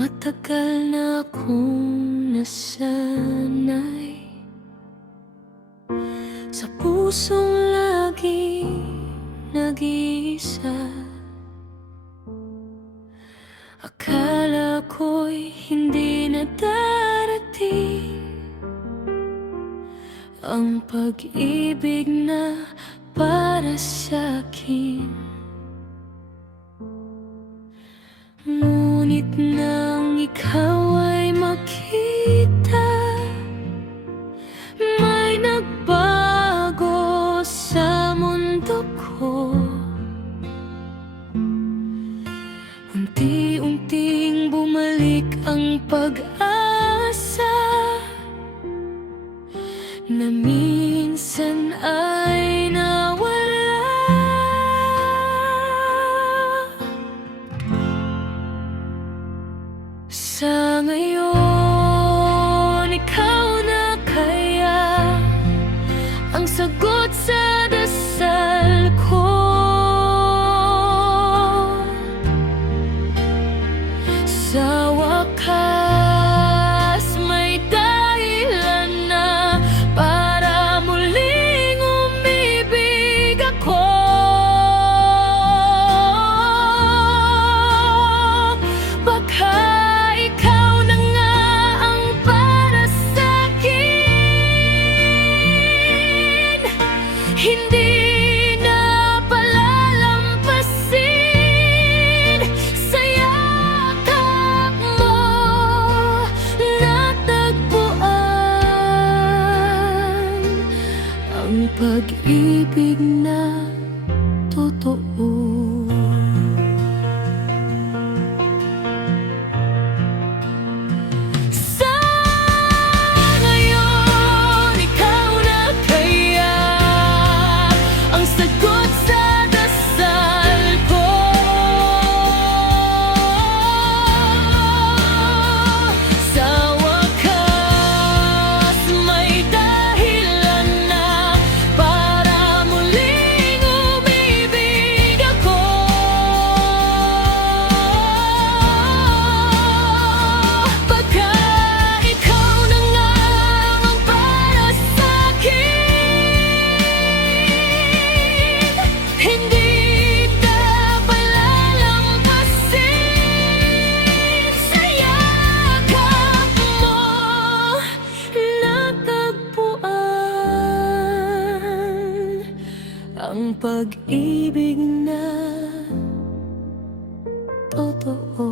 Matagal na akong nasanay sa pusong laging nag-iisa. Akala ko'y hindi na darating ang pag-ibig na para sa'kin. Ngunit nang ikaw ay makita, may nagbago sa mundo ko. Unti-unting bumalik ang pag-asa na minsan ay nawala. Sa ngayon, ikaw na kaya ang sagot sa dasal ko. Sa wakas, may dahilan na para muling umibig ako. Baka hindi na palalampasin. Sa yakap mo natagpuan ang pag-ibig na totoo. Ang pag-ibig na totoo.